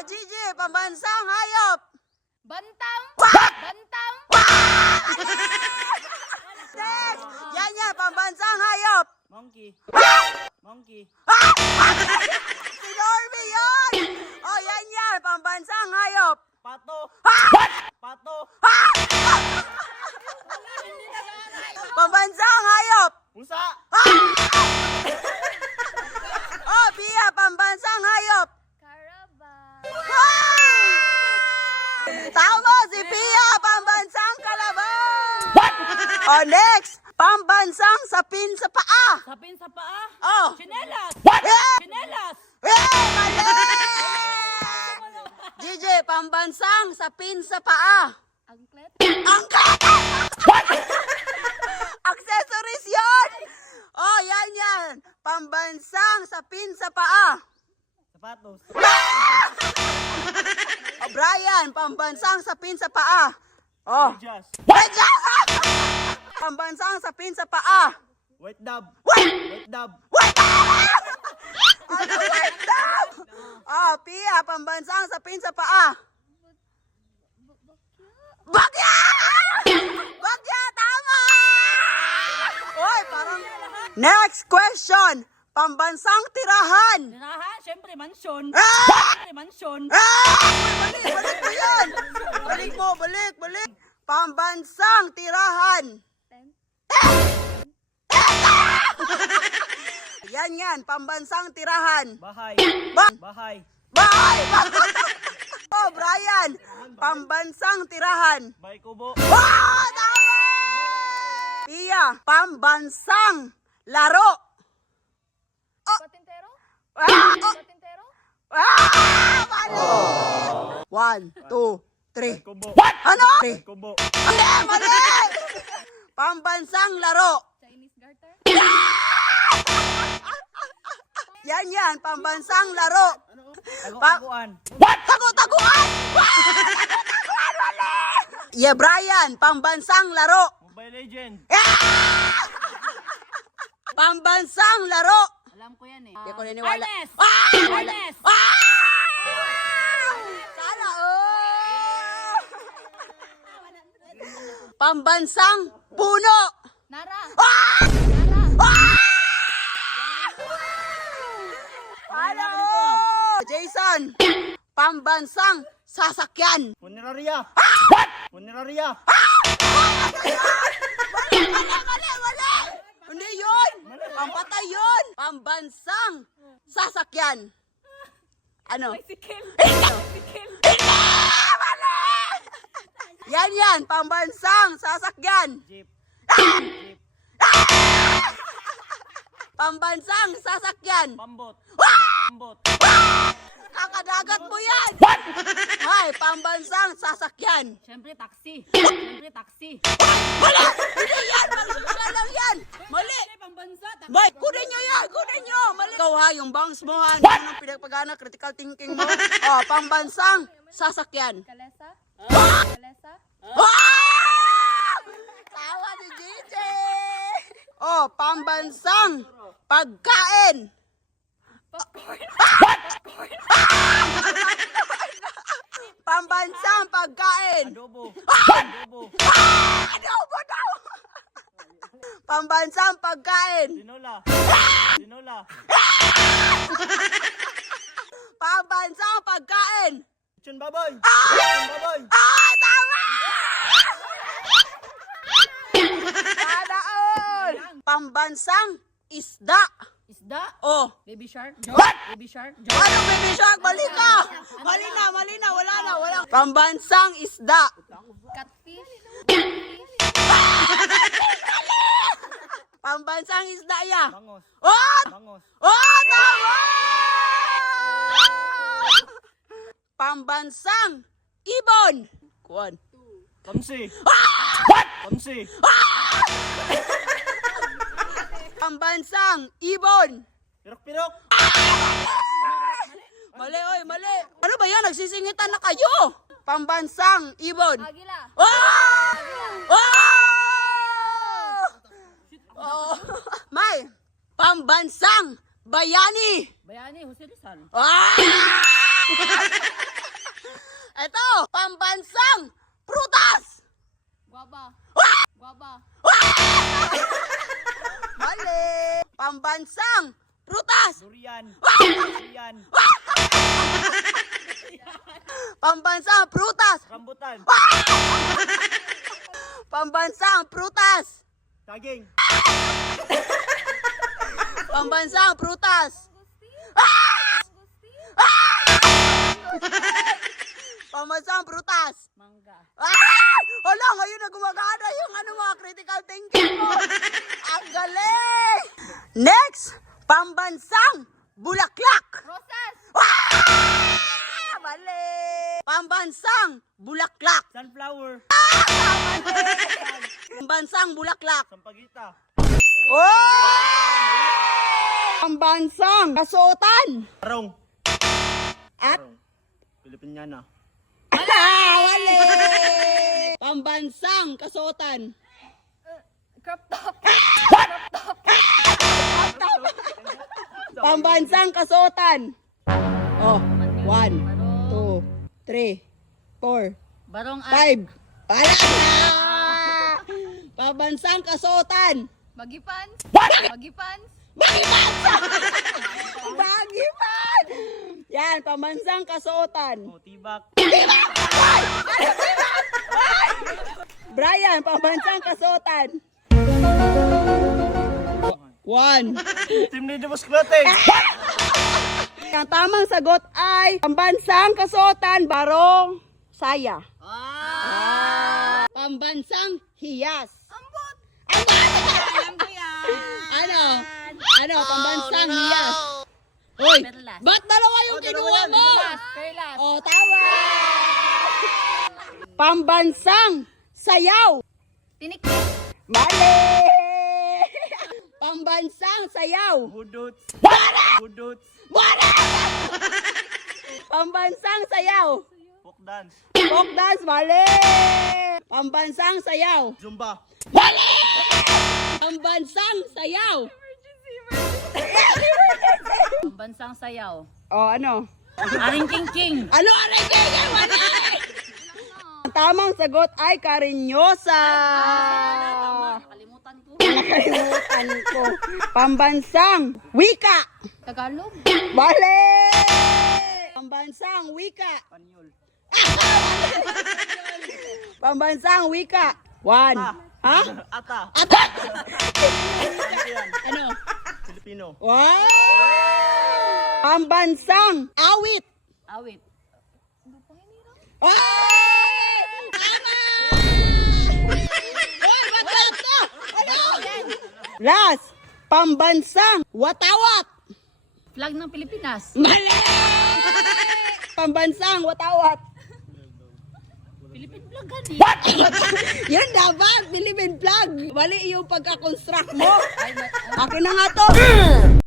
Gigi, pambansang hayop. Bantang! Bantang! Next. Yan, pambansang hayop. Monkey. Monkey. Si Norby yun. Yan, pambansang hayop. Pato. Pato. Pambansang hayop. Pusa. Pia, pambansang hayop. Carabao! Tama, si Pia, pambansang kalabaw. Next, pambansang sapin sa paa. Sapin sa paa? Chinelas! Yeah! Chinelas! Mali! Gigi, pambansang sapin sa paa. Angklet? Angkat! Accessories yun! Yan. Pambansang sapin sa paa. Sapatos. Brian, pambansang sapin sa paa. Medyas. Medyas! Pambansang sapin sa paa. White dove. White dove. Ano white dove? Pia, pambansang sapin sa paa. Bagya! Bagya, tama! Parang... Next question. Pambansang tirahan. Tirahan? Siyempre, mansyon. Ah! Siyempre, mansyon. Balik mo yan. Balik. Pambansang tirahan. Yan, pambansang tirahan. Bahay. Bahay. Bahay! Brian, pambansang tirahan. Bahay kubo. Tama! Pia, pambansang laro. Patintero? Patintero? Mali! 1, 2, 3. Kubo. Ano? Kubo. Mali! Pambansang laro. Chinese garter? Yan, pambansang laro. Tago-taguan. Tago-taguan! Tago-taguan, mali! Yeah, Brian, pambansang laro. Mobile Legend. Pambansang laro. Alam ko yan eh. Hindi ko niniwala. Ernest! Ah! Ernest! Sana, Pambansang puno. Nara! Ah! Nara! Ano? Jason, pambansang sasakyan. Funeraria. Funeraria. Mali! Hindi yun! Pampatay yun! Pambansang sasakyan. Ano? Bicycle! Yan, pambansang sasakyan. Jeep. Pambansang sasakyan. Pambot. Pambot. Kakadagat mo yan! Hay, pambansang sasakyan. Siyempre, taxi! Siyempre, taxi! Mali! Hindi yan! Mali lang yan! Mali! Pambansa! Bay, kunin nyo yan! Kunin nyo! Mali! Ikaw ha, yung bangs mo ha, hindi mo pinagpagana, critical thinking mo. Pambansang sasakyan. Kalesa? Kalesa? Tawa ni DJ! Pambansang pagkain. Pambansang pagkain. Adobo. Adobo. Adobo daw! Pambansang pagkain. Tinola. Tinola. Pambansang pagkain. Chun baboy. Chun baboy. Tama! Sana all! Pambansang isda. Isda? Baby shark? What? Baby shark? Ano, baby shark? Mali ka! Mali na, wala. Pambansang isda. Catfish? Pambansang isda ya. Bangos. Bangos. Tama! Pambansang ibon. Kuwan. Kamsi. Kamsi. Pambansang ibon. Pirok-pirok. Mali. Ano ba yan? Nagsisingitan na kayo. Pambansang ibon. Agila? May, pambansang bayani. Bayani, Jose Rizal. Pambansang prutas. Guava. Guava. Mali. Pambansang prutas. Durian. Durian. Pambansang prutas. Rambutan. Pambansang prutas. Saging. Pambansang prutas. Pambansang prutas. Mangga. Hala, ngayon na gumagana yung mga critical thinking mo. Ang galing! Next, pambansang bulaklak. Roses. Mali! Pambansang bulaklak. Sunflower. Pambansang bulaklak. Sampagita. Oh! Pambansang kasuotan. Tarong. At Pilipinyana. wali! Pambansang kasuotan. Crop top. Pambansang kasuotan. Oh, 1, 2, 3, 4, Barong at 5. Wala na! Pambansang kasuotan. Magipans. Magipans. Bagipan! Yan, pambansang kasuotan. O, tibak. Brian, pambansang kasuotan. 1. Team Lady Musclote. Ang tamang sagot ay pambansang kasuotan, barong saya. Pambansang hiyas. Ambot. Ano? Ano? Pambansang hiyas. Hoy, Perlas. ba't dalawa yung kinuha mo? Perlas. Oh, tama. Pambansang sayaw. Tinik. Mali! Pambansang sayaw. Hudots. Hudots. Pambansang sayaw. Folk dance. Folk dance, mali! Pambansang sayaw. Zumba. Pambansang sayaw. Bansang sayaw. Oh, ano? Aring king. Ano aray kaya? Mali! Ang tamang sagot ay karinyosa. Kalimutan ko. Nakalimutan ko. Pambansang wika. Tagalog. Mali! Pambansang wika. Panyol. Pambansang wika. 1. Ha? Ata. Ano? Filipino. Wow! Pambansang awit. Awit. Ay! Tama! Hoy, ba't lahat to? Ano? Last, pambansang watawat. Flag ng Pilipinas. Mali! Pambansang watawat. Philippine flag gani. Yan dapat, Philippine flag. Mali yung pagka-construct mo. Ay, Akin na nga to.